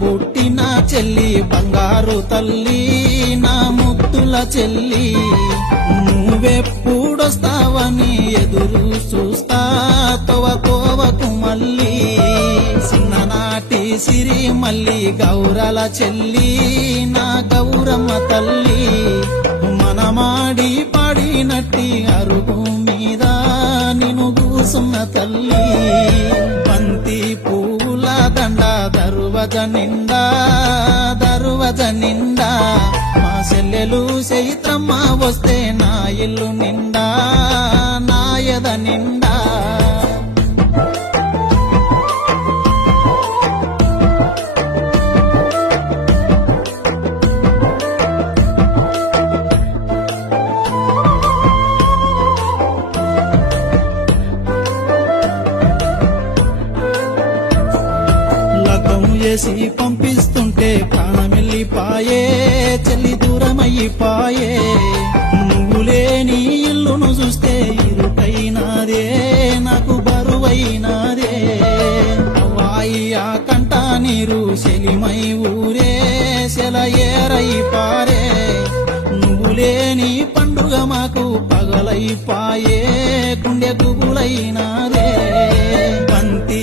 బుట్టిన చెల్లి బంగారు తల్లి నా ముద్దుల చెల్లి నువ్వెప్పుడొస్తావని ఎదురు చూస్తా తోవకు మళ్ళీ చిన్ననాటి సిరి మళ్ళీ గౌరల చెల్లి నా గౌరమ్మ తల్లి మనమాడి పాడినట్టి అరుగు మీద నిన్ను కూసున్న తల్లి బంతి పూల దండ దరువజ నిండా మా చెల్లెలు చైత్రమ్మ వస్తే నా ఇల్లు నిండా నాయద నిండా చేసి పంపిస్తుంటే ప్రాణమెల్లిపాయే చెల్లి దూరమయ్యిపాయే నువ్వు లేని ఇల్లును చూస్తే ఇరుకైనాదే నాకు బరువైనాదే వాయ్యా కంట నీరు చెలిమై ఊరే సెలయేరై పారే నువ్వు లేని పండుగ మాకు పగలైపాయే గుండె గుబులైనాదే బంతి